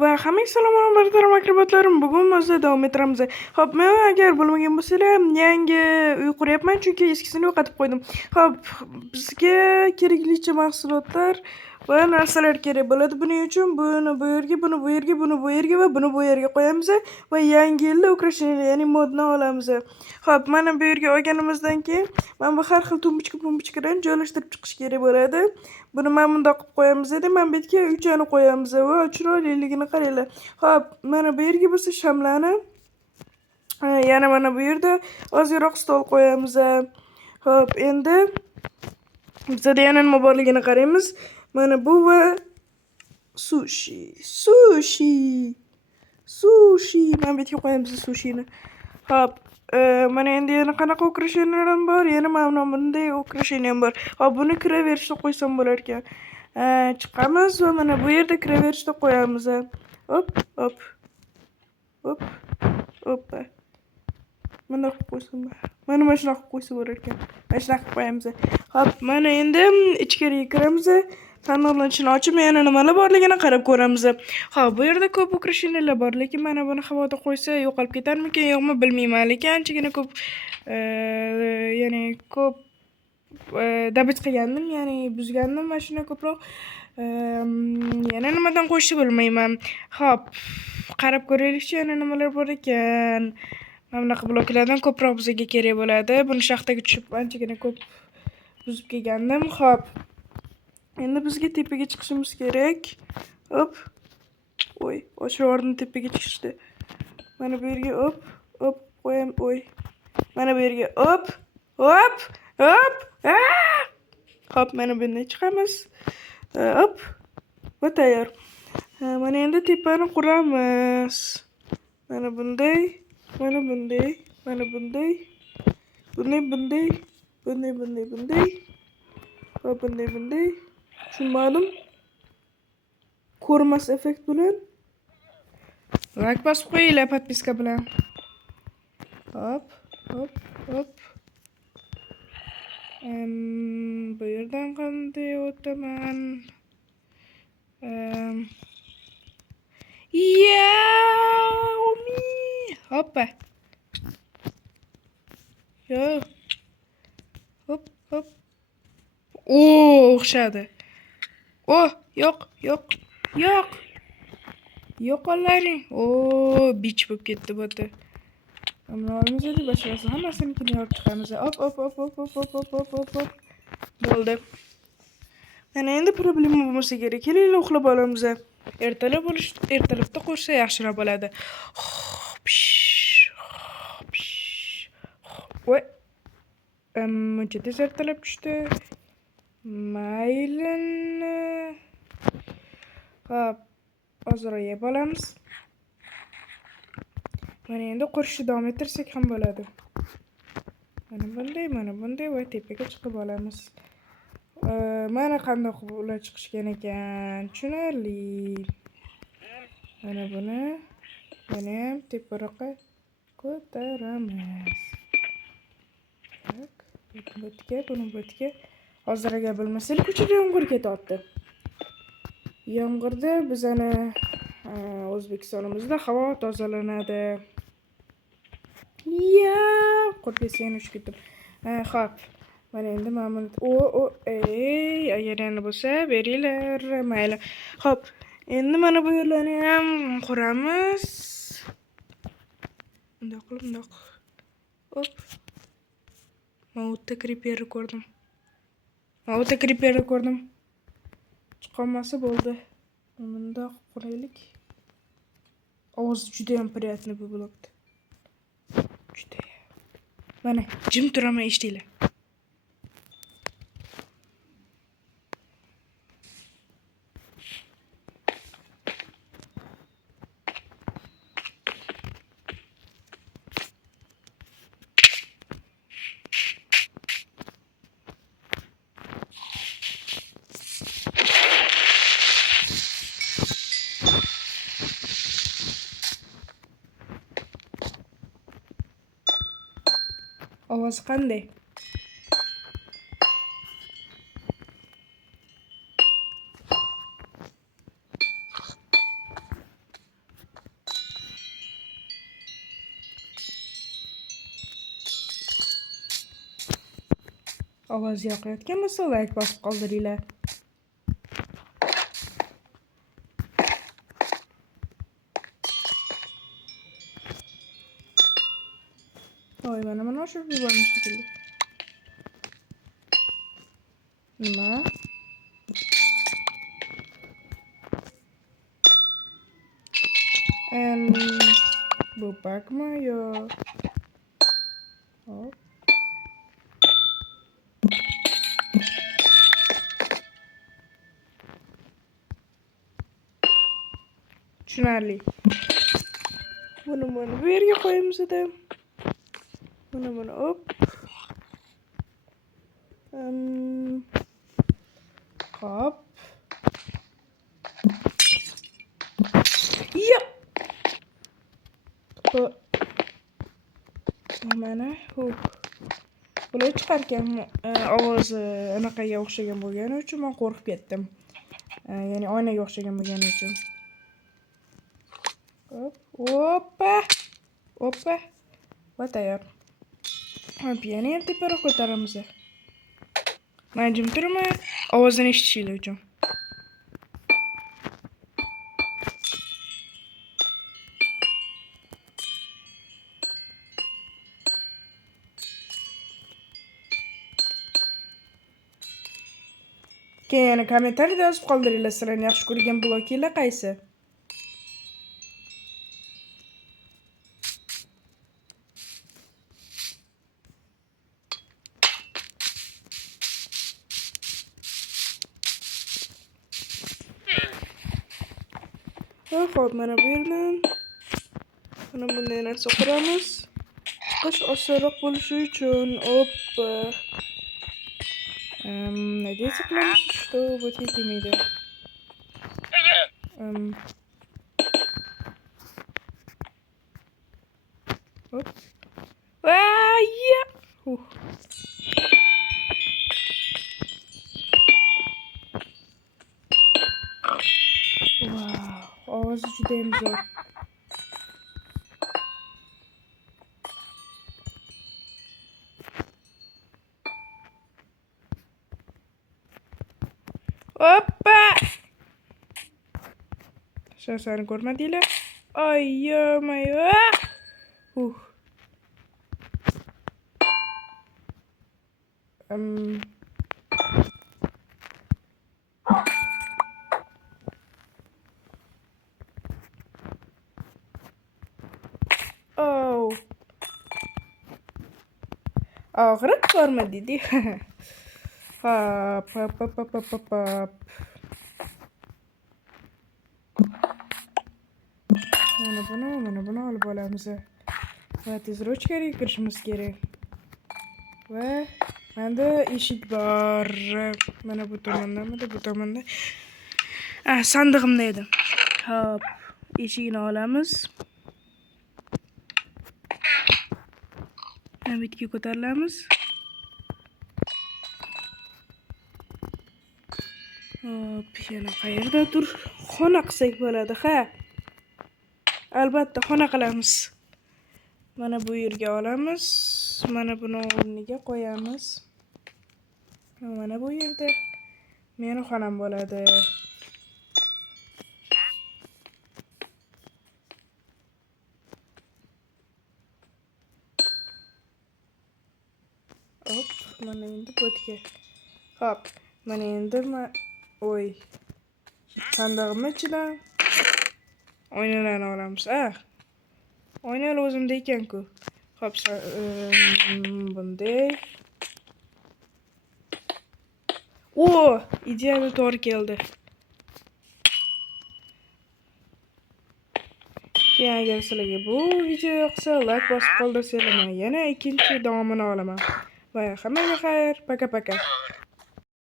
Va hammaga salom barakatum akrabotlarim. Bugun mavzuda davom ettiramiz. Xo'p, men agar bo'lmagan bo'lsanglar, yangi uy quryapman, chunki eskisini yo'qotib qo'ydim. Xo'p, bizga keraklicha mahsulotlar va narsalar kerak bo'ladi. Buning uchun buni bu yerga, buni bu yerga, buni bu yerga va buni bu yerga qo'yamiz va yangi yilda ukrasheniya, ya'ni modni olamiz. Xo'p, mana bu yerga olganimizdan keyin mana bu har xil tumbuchka-pumbuchkalarni joylashtirib chiqish kerak bo'ladi. Buni mana bundoq qilib qo'yamiz edi. Mana bu yerga uchani qo'yamiz va chiroyliligini qaranglar. Xo'p, mana bu yerga bo'lsa shamlarni, yana mana bu yerda ozroq stol qo'yamiz. Xo'p, endi bizda yana nima borligini qaraymiz. Mana bu va sushi. Mana bu yerga qo'yamiz sushini. Xo'p, mana endi yana qanaqa ukrasheniyalar ham bor? Yana mana bunday ukrasheniya ham bor. Xo'p, buni kiraverishda qo'ysam bo'lar ekan. Chiqamiz va mana bu yerda kiraverishda qo'yamiz. Hop, hop. Hop, hoppa. Mana qilib qo'ysam bo'lar. Mana shunaqa qilib qo'ysa bo'lar ekan. Mana shunaqa qilib qo'yamiz. Hop, mana endi ichkariga kiramiz. Tanlovlanishini ochib, yana nimalar borligini qarab ko'ramiz. Xo'p, bu yerda ko'p ukrasheniyalar bor, lekin mana buni havoda qo'ysa yo'qolib ketarmikan, yo'qmi bilmayman, lekin anchagina ko'p, ya'ni ko'p dabit qilgandim, ya'ni buzgandim mashina ko'proq. Yana nimadan qo'shishni bilmayman. Xo'p, qarab ko'raylikchi, yana nimalar bor ekan. Mana bunaqa bloklardan ko'proq bizga kerak bo'ladi. Buni shaxtaga tushib anchagina ko'p buzib kelgandim. Xo'p, endi bizga tepaga chiqishimiz kerak. Hop. Oy, o'sha o'rni tepaga chiqishdi. Mana bu yerga hop qo'yam. Oy. Mana bu yerga hop. Hop. Hop, mana bunday chiqamiz. Hop. Va tayyor. Mana endi tepani quramiz. Mana bunday, mana bunday, mana bunday. Bunday. Hop, bunday. Tushunmadim. Ko'rmas effekt bilan. Like bosib qo'yinglar podpiska bilan. Hop. Bu yerdan qanday o'taman? Yaomi. Hoppa. Yo. Hop. O'xshadi. Yo'q. Yo'qolaring. Bich bo'lib ketdi bo'ti. Amroimiz edi, boshqasi hammasini yorib chiqamiz. Hop. Bo'ldi. Mana endi problema bo'lmasa kerak. Kelinglar uxlab olamiz. Ertalabda qo'shsa yaxshiroq bo'ladi. Voy. Muncha tez ertalab tushdi. Maylini. Hop, ozroq yeb olamiz. Mana endi qo'shishni davom ettirsak ham bo'ladi. Mana bunday va tepaga chiqib olamiz. Mana qanday qilib ular chiqishgan ekan. Tushunarli. Mana buni ham teparoqqa ko'taramiz. Tak, buni bo'tga. Hozir agar bilmasangiz, ko'chada yomg'ir ketyapti. Yomg'irda bizani O'zbekistonimizda havo tozalanadi. Qo'rqasam uch ketdim. Xo'p. Mana endi ma'mul. Agar yana bo'lsa, beringlar, mayli. Xo'p. Endi mana bu yerlarni ham quramiz. Bundoq. Hop. Mavutda kriperni ko'rdim. Chiqolmasa bo'ldi. Bundoq quraylik. Ovozi juda ham приятный bu blokda. Juda. Mana jim turaman, eshitinglar. Ovoz qanday? ovoz yoqayotgan bo'lsa like bosib qoldiringlar. Voy, mana oshirib yubormish shekilli. Nima? Bu bakma yo? Hop. Tushunarli. Buni bu yerga qo'yamiz edi. Buni hop. Hop. Ya. Bu mana bular chiqarkan ovozi anaqaga o'xshagan bo'lgani uchun men qo'rqib ketdim. Ya'ni oynaga o'xshagan bo'lgani uchun. Hop. Oppa. Va tayyor. Hop, yana ham teparoq ko'taramiz. Men jim turaman, ovozini eshitishinglar uchun. Keyin kommentariyada yozib qoldiringlar, sizlarning yaxshi ko'rgan blokinglar qaysi? Hop, mana bu yerdan mana bunday narsa quramiz. Qish osonroq bo'lishi uchun. Hoppa. Надеяться клянусь, что вот эти меди. Оп. Vau, ovozi juda ham zo'r. Hoppa! Seni ko'rmadinglar? Ay-yo-may. Og'riq bormi dedi. Hop. Mana buni olib olamiz. Va tezroq ichkariga kirishimiz kerak. Va menda eshik bor. Mana bu tomonda. Sandig'imda edi. Hop, eshikni olamiz. Bitga ko'tarilamiz. Hop, yana qayerdadir xona qilsak bo'ladi, ha? Albatta xona qilamiz. Mana bu yerga olamiz. Mana buni o'rniga qo'yamiz. Mana bu yerda meni xonam bo'ladi. Hop, mana endi bo'tga. Hop, mana endi sandig'imni ichidan oynalarni olamiz. Oynalar o'zimda ekan-ku. Hop, bunday. Ideal to'g'ri keldi. Keyin agar sizlarga bu video yoqsa, like bosib qoldirsanglar, men yana ikkinchi davomini olaman. Va hammaga xayr, paka.